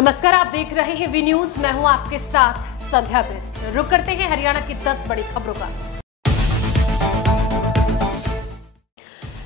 नमस्कार, आप देख रहे हैं वी न्यूज। मैं हूं आपके साथ संध्या बेस्ट। रुक करते हैं हरियाणा की 10 बड़ी खबरों का।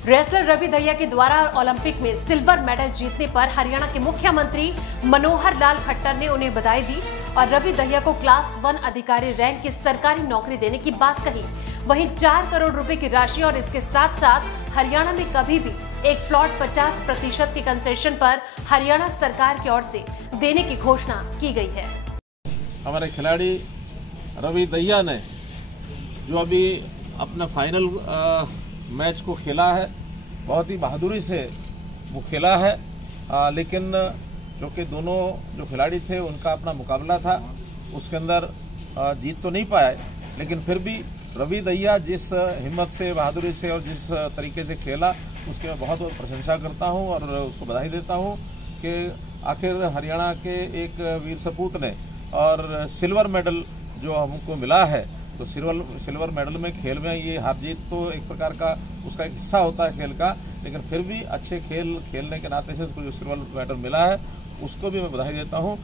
रेसलर रवि दहिया के द्वारा ओलंपिक में सिल्वर मेडल जीतने पर हरियाणा के मुख्यमंत्री मनोहर लाल खट्टर ने उन्हें बधाई दी और रवि दहिया को क्लास 1 अधिकारी रैंक की सरकारी नौकरी देने की बात कही। वहीं 4 करोड़ रुपए की राशि और इसके साथ साथ हरियाणा में कभी भी एक प्लॉट 50% के कंसेशन पर हरियाणा सरकार की ओर से देने की घोषणा की गई है। हमारे खिलाड़ी रवि दहिया ने जो अभी अपना फाइनल मैच को खेला है, बहुत ही बहादुरी से वो खेला है। लेकिन जो कि दोनों जो खिलाड़ी थे उनका अपना मुकाबला था, उसके अंदर जीत तो नहीं पाए, लेकिन फिर भी रवि दहिया जिस हिम्मत से, बहादुरी से और जिस तरीके से खेला उसकी मैं बहुत बहुत प्रशंसा करता हूं और उसको बधाई देता हूं कि आखिर हरियाणा के एक वीर सपूत ने और सिल्वर मेडल जो हमको मिला है, तो सिल्वर मेडल में खेल में ये हार जीत तो एक प्रकार का उसका एक हिस्सा होता है खेल का, लेकिन फिर भी अच्छे खेल खेलने के नाते से उसको जो सिल्वर मेडल मिला है उसको भी मैं बधाई देता हूँ।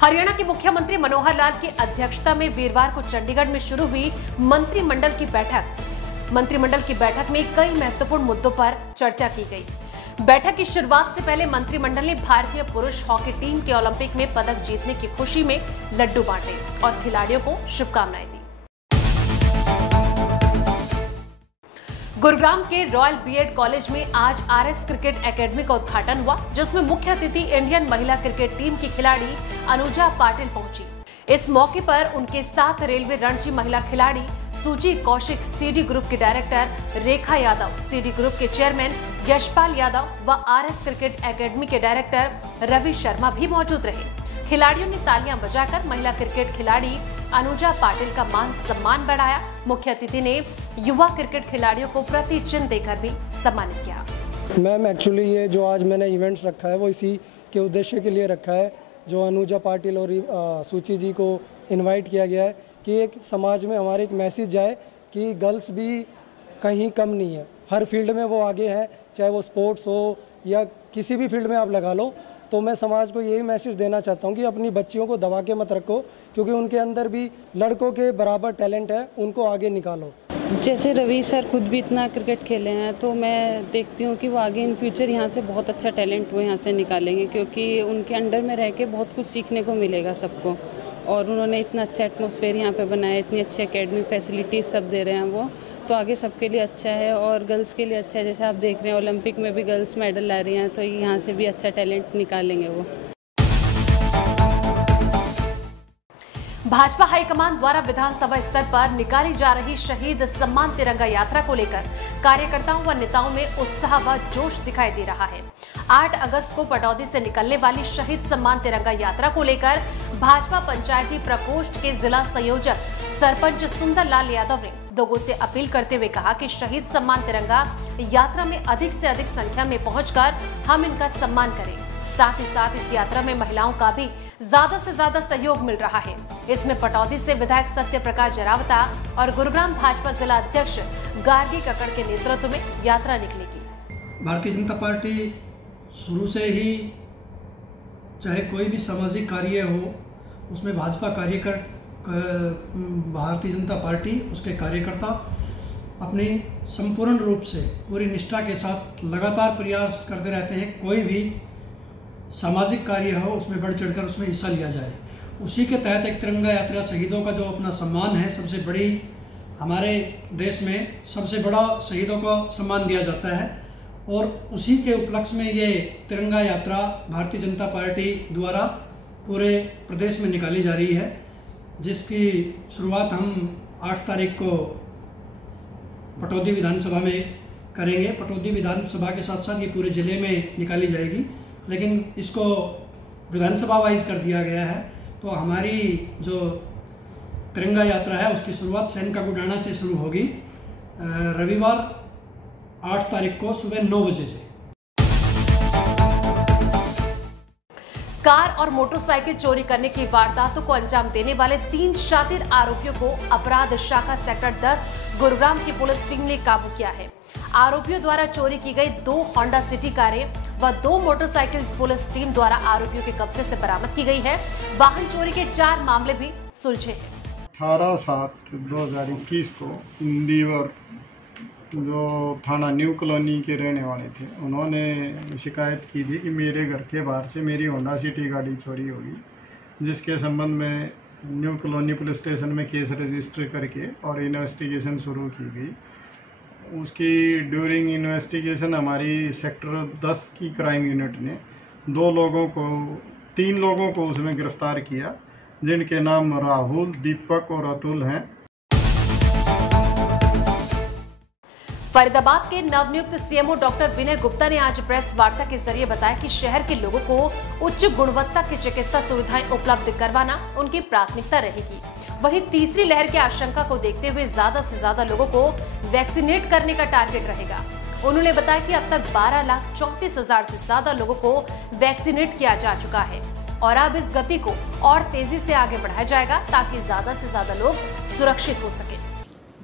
हरियाणा के मुख्यमंत्री मनोहर लाल की अध्यक्षता में वीरवार को चंडीगढ़ में शुरू हुई मंत्रिमंडल की बैठक। मंत्रिमंडल की बैठक में कई महत्वपूर्ण मुद्दों पर चर्चा की गई। बैठक की शुरुआत से पहले मंत्रिमंडल ने भारतीय पुरुष हॉकी टीम के ओलंपिक में पदक जीतने की खुशी में लड्डू बांटे और खिलाड़ियों को शुभकामनाएं दी। गुरुग्राम के रॉयल बीएड कॉलेज में आज आरएस क्रिकेट एकेडमी का उद्घाटन हुआ, जिसमें मुख्य अतिथि इंडियन महिला क्रिकेट टीम की खिलाड़ी अनुजा पाटिल पहुंची। इस मौके पर उनके साथ रेलवे रणजी महिला खिलाड़ी सूची कौशिक, सीडी ग्रुप के डायरेक्टर रेखा यादव, सीडी ग्रुप के चेयरमैन यशपाल यादव व आरएस क्रिकेट एकेडमी के डायरेक्टर रवि शर्मा भी मौजूद रहे। खिलाड़ियों ने तालियां बजाकर महिला क्रिकेट खिलाड़ी अनुजा पाटिल का मान सम्मान बढ़ाया। मुख्य अतिथि ने युवा क्रिकेट खिलाड़ियों को प्रति चिन्ह देकर भी सम्मानित किया। मैम, एक्चुअली ये जो आज मैंने इवेंट्स रखा है वो इसी के उद्देश्य के लिए रखा है, जो अनुजा पाटिल और सूची जी को इनवाइट किया गया है कि एक समाज में हमारे एक मैसेज जाए कि गर्ल्स भी कहीं कम नहीं है, हर फील्ड में वो आगे हैं, चाहे वो स्पोर्ट्स हो या किसी भी फील्ड में आप लगा लो। तो मैं समाज को यही मैसेज देना चाहता हूँ कि अपनी बच्चियों को दबा के मत रखो, क्योंकि उनके अंदर भी लड़कों के बराबर टैलेंट है, उनको आगे निकालो। जैसे रवि सर खुद भी इतना क्रिकेट खेले हैं, तो मैं देखती हूँ कि वो आगे इन फ्यूचर यहाँ से बहुत अच्छा टैलेंट वो यहाँ से निकालेंगे, क्योंकि उनके अंडर में रह के बहुत कुछ सीखने को मिलेगा सबको। और उन्होंने इतना अच्छा एटमॉस्फेयर यहाँ पे बनाया, इतनी अच्छी एकेडमी फैसिलिटीज़ सब दे रहे हैं वो, तो आगे सबके लिए अच्छा है और गर्ल्स के लिए अच्छा है। जैसे आप देख रहे हैं ओलंपिक में भी गर्ल्स मेडल ला रही हैं, तो यहाँ से भी अच्छा टैलेंट निकालेंगे वो। भाजपा हाईकमान द्वारा विधानसभा स्तर पर निकाली जा रही शहीद सम्मान तिरंगा यात्रा को लेकर कार्यकर्ताओं व नेताओं में उत्साह व जोश दिखाई दे रहा है। 8 अगस्त को पटौदी से निकलने वाली शहीद सम्मान तिरंगा यात्रा को लेकर भाजपा पंचायती प्रकोष्ठ के जिला संयोजक सरपंच सुंदर लाल यादव ने लोगों से अपील करते हुए कहा कि शहीद सम्मान तिरंगा यात्रा में अधिक से अधिक संख्या में पहुंचकर हम इनका सम्मान करें। साथ ही साथ इस यात्रा में महिलाओं का भी ज्यादा से ज्यादा सहयोग मिल रहा है। इसमें पटौदी से विधायक सत्य प्रकाश जरावता और गुरुग्राम भाजपा जिला अध्यक्ष गार्गी कक्कड़ के नेतृत्व में यात्रा निकलेगी। भारतीय जनता पार्टी शुरू से ही चाहे कोई भी सामाजिक कार्य हो, उसमें भारतीय जनता पार्टी, उसके कार्यकर्ता अपनी संपूर्ण रूप से पूरी निष्ठा के साथ लगातार प्रयास करते रहते हैं। कोई भी सामाजिक कार्य हो उसमें बढ़ चढ़कर उसमें हिस्सा लिया जाए। उसी के तहत एक तिरंगा यात्रा शहीदों का जो अपना सम्मान है, सबसे बड़ी हमारे देश में सबसे बड़ा शहीदों को सम्मान दिया जाता है, और उसी के उपलक्ष्य में ये तिरंगा यात्रा भारतीय जनता पार्टी द्वारा पूरे प्रदेश में निकाली जा रही है, जिसकी शुरुआत हम 8 तारीख को पटौदी विधानसभा में करेंगे। पटौदी विधानसभा के साथ साथ ये पूरे ज़िले में निकाली जाएगी, लेकिन इसको विधानसभा वाइज कर दिया गया है। तो हमारी जो तिरंगा यात्रा है उसकी शुरुआत सैन का गुडाना से शुरू होगी रविवार 8 तारीख को सुबह 9 बजे से। कार और मोटरसाइकिल चोरी करने की वारदातों को अंजाम देने वाले 3 शातिर आरोपियों को अपराध शाखा सेक्टर 10 गुरुग्राम की पुलिस टीम ने काबू किया है। आरोपियों द्वारा चोरी की गई 2 होंडा सिटी कारें व 2 मोटरसाइकिल पुलिस टीम द्वारा आरोपियों के कब्जे से बरामद की गई है। वाहन चोरी के 4 मामले भी सुलझे हैं। 18/7/2021 को इंदिवर जो थाना न्यू कॉलोनी के रहने वाले थे, उन्होंने शिकायत की थी कि मेरे घर के बाहर से मेरी होंडा सिटी गाड़ी चोरी होगी, जिसके संबंध में न्यू कॉलोनी पुलिस स्टेशन में केस रजिस्टर करके और इन्वेस्टिगेशन शुरू की गई। उसकी ड्यूरिंग इन्वेस्टिगेशन हमारी सेक्टर 10 की क्राइम यूनिट ने 3 लोगों को उसमें गिरफ्तार किया, जिनके नाम राहुल, दीपक और अतुल हैं। फरीदाबाद के नवनियुक्त सीएमओ डॉक्टर विनय गुप्ता ने आज प्रेस वार्ता के जरिए बताया कि शहर के लोगों को उच्च गुणवत्ता की चिकित्सा सुविधाएं उपलब्ध करवाना उनकी प्राथमिकता रहेगी। वहीं तीसरी लहर की आशंका को देखते हुए ज्यादा से ज्यादा लोगों को वैक्सीनेट करने का टारगेट रहेगा। उन्होंने बताया कि अब तक 12,34,000 से ज्यादा लोगों को वैक्सीनेट किया जा चुका है और अब इस गति को और तेजी से आगे बढ़ाया जाएगा ताकि ज्यादा से ज्यादा लोग सुरक्षित हो सके।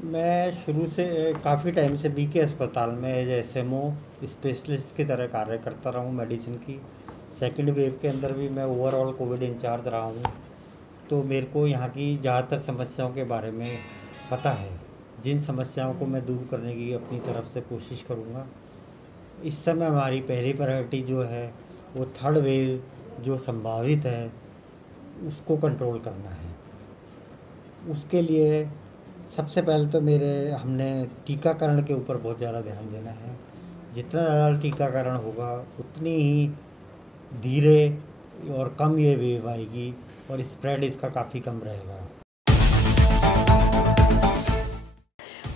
मैं शुरू से काफ़ी टाइम से बीके अस्पताल में एज एसएमओ स्पेशलिस्ट की तरह कार्य करता रहा हूँ। मेडिसिन की सेकेंड वेव के अंदर भी मैं ओवरऑल कोविड इंचार्ज रहा हूँ, तो मेरे को यहाँ की ज़्यादातर समस्याओं के बारे में पता है। जिन समस्याओं को मैं दूर करने की अपनी तरफ से कोशिश करूँगा। इस समय हमारी पहली प्रायोरिटी जो है वो थर्ड वेव जो संभावित है उसको कंट्रोल करना है। उसके लिए सबसे पहले तो हमने टीकाकरण के ऊपर बहुत ज़्यादा ध्यान देना है। जितना ज़्यादा टीकाकरण होगा उतनी ही धीरे और कम ये वेव आएगी और स्प्रेड इसका काफ़ी कम रहेगा।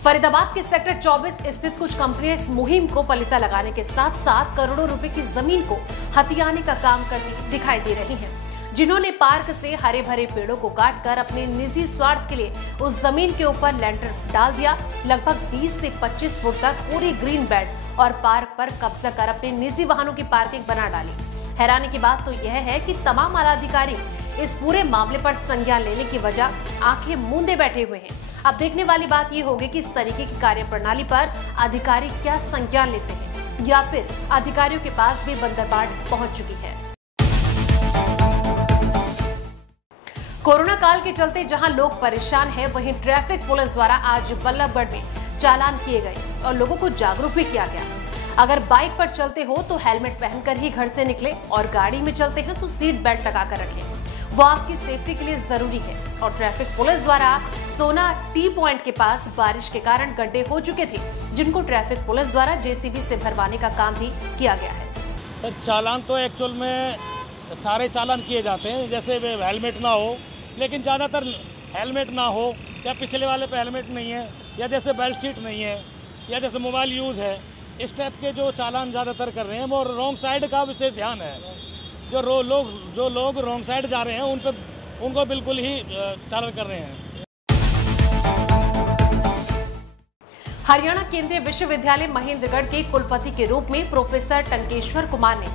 फरीदाबाद के सेक्टर 24 स्थित कुछ कंपनियां इस मुहिम को पलीता लगाने के साथ साथ करोड़ों रुपए की जमीन को हथियाने का काम करती दिखाई दे रही हैं, जिन्होंने पार्क से हरे भरे पेड़ों को काटकर अपने निजी स्वार्थ के लिए उस जमीन के ऊपर लेंटर डाल दिया। लगभग 20 से 25 फुट तक पूरी ग्रीन बेल्ट और पार्क पर कब्जा कर अपने निजी वाहनों की पार्किंग बना डाली। हैरानी की बात तो यह है कि तमाम आलाधिकारी इस पूरे मामले पर संज्ञान लेने की वजह आंखें मूंदे बैठे हुए हैं। अब देखने वाली बात यह होगी कि इस तरीके की कार्यप्रणाली पर अधिकारी क्या संज्ञान लेते हैं या फिर अधिकारियों के पास भी बंदरबाट पहुंच चुकी है। कोरोना काल के चलते जहां लोग परेशान हैं, वहीं ट्रैफिक पुलिस द्वारा आज बल्लभगढ़ में चालान किए गए और लोगों को जागरूक भी किया गया। अगर बाइक पर चलते हो तो हेलमेट पहनकर ही घर से निकले और गाड़ी में चलते हैं तो सीट बेल्ट लगाकर रखें, वो आपकी सेफ्टी के लिए जरूरी है। और ट्रैफिक पुलिस द्वारा सोना टी पॉइंट के पास बारिश के कारण गड्ढे हो चुके थे, जिनको ट्रैफिक पुलिस द्वारा जेसीबी से भरवाने का काम भी किया गया है। सर, चालान तो एक्चुअल में सारे चालान किए जाते हैं, जैसे हेलमेट ना हो, लेकिन ज़्यादातर हेलमेट ना हो या पिछले वाले पे हेलमेट नहीं है या जैसे बेल्ट सीट नहीं है या जैसे मोबाइल यूज़ है, इस टाइप के जो चालान ज़्यादातर कर रहे हैं। और रॉन्ग साइड का विशेष ध्यान है। जो लोग रॉन्ग साइड जा रहे हैं उनको बिल्कुल ही चालान कर रहे हैं। हरियाणा केंद्रीय विश्वविद्यालय महेंद्रगढ़ के कुलपति के रूप में प्रोफेसर टंकेश्वर कुमार ने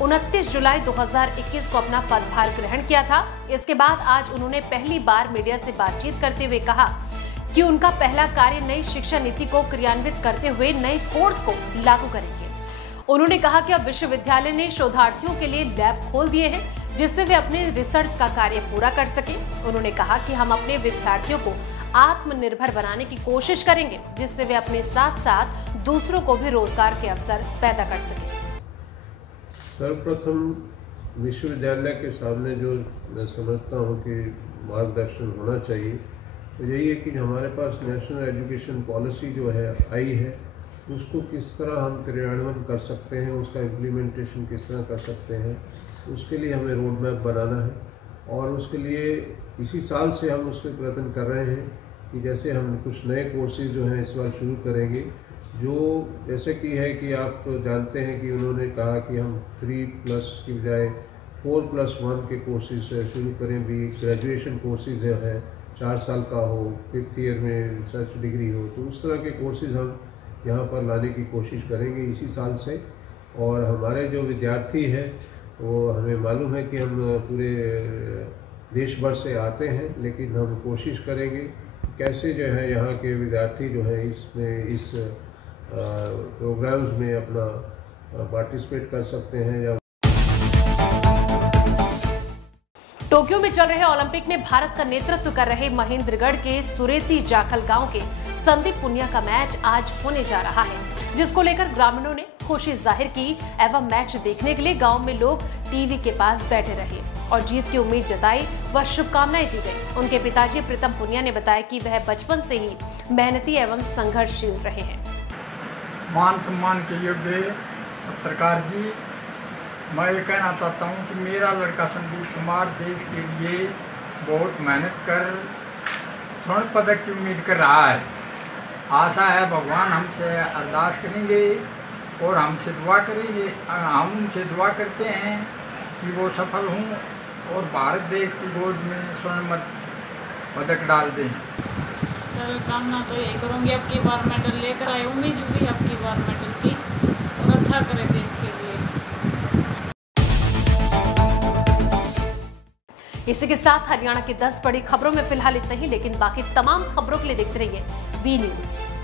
29 जुलाई 2021 को अपना पदभार ग्रहण किया था। इसके बाद आज उन्होंने पहली बार मीडिया से बातचीत करते हुए कहा कि उनका पहला कार्य नई शिक्षा नीति को क्रियान्वित करते हुए नए कोर्स को लागू करेंगे। उन्होंने कहा कि अब विश्वविद्यालय ने शोधार्थियों के लिए लैब खोल दिए हैं, जिससे वे अपने रिसर्च का कार्य पूरा कर सके। उन्होंने कहा कि हम अपने विद्यार्थियों को आत्मनिर्भर बनाने की कोशिश करेंगे, जिससे वे अपने साथ साथ दूसरों को भी रोजगार के अवसर पैदा कर सकें। सर्वप्रथम विश्वविद्यालय के सामने जो मैं समझता हूँ कि मार्गदर्शन होना चाहिए, तो यही है कि हमारे पास नेशनल एजुकेशन पॉलिसी जो है आई है, उसको किस तरह हम क्रियान्वयन कर सकते हैं, उसका इम्प्लीमेंटेशन किस तरह कर सकते हैं, उसके लिए हमें रोड मैप बनाना है। और उसके लिए इसी साल से हम उसके प्रयत्न कर रहे हैं कि जैसे हम कुछ नए कोर्सेज जो हैं इस बार शुरू करेंगे, जो जैसे कि है कि आप जानते हैं कि उन्होंने कहा कि हम 3+ की बजाय 4+1 के कोर्सेज शुरू करें। भी ग्रेजुएशन कोर्सेज है 4 साल का हो, 5th ईयर में रिसर्च डिग्री हो, तो उस तरह के कोर्सेज हम यहाँ पर लाने की कोशिश करेंगे इसी साल से। और हमारे जो विद्यार्थी हैं वो हमें मालूम है कि हम पूरे देश भर से आते हैं, लेकिन हम कोशिश करेंगे कैसे जो है यहाँ के विद्यार्थी जो है इसमें इस प्रोग्राम्स में अपना पार्टिसिपेट कर सकते हैं। या टोक्यो में चल रहे ओलंपिक में भारत का नेतृत्व कर रहे महेंद्रगढ़ के सुरेती जाखल गांव के संदीप पुनिया का मैच आज होने जा रहा है, जिसको लेकर ग्रामीणों ने खुशी जाहिर की एवं मैच देखने के लिए गांव में लोग टीवी के पास बैठे रहे और जीत की उम्मीद जताई व शुभकामनाएं दी गई। उनके पिताजी प्रीतम पुनिया ने बताया कि वह बचपन से ही मेहनती एवं संघर्षशील रहे हैं। मान सम्मान के योग्य पत्रकार जी, मैं ये कहना चाहता हूँ कि मेरा लड़का संदीप कुमार देश के लिए बहुत मेहनत कर स्वर्ण पदक की उम्मीद कर रहा है। आशा है भगवान हमसे अरदास करेंगे और हमसे दुआ करेंगे, हम उनसे दुआ करते हैं कि वो सफल हों और भारत देश की गोद में स्वर्ण पदक डाल दें। सर कामना तो यही करूँगी अब की बार मेडल लेकर आए, उम्मीद भी अब की बार मेडल की और अच्छा करें देश के लिए। इसी के साथ हरियाणा की 10 बड़ी खबरों में फिलहाल इतना ही, लेकिन बाकी तमाम खबरों के लिए देखते रहिए वी न्यूज़।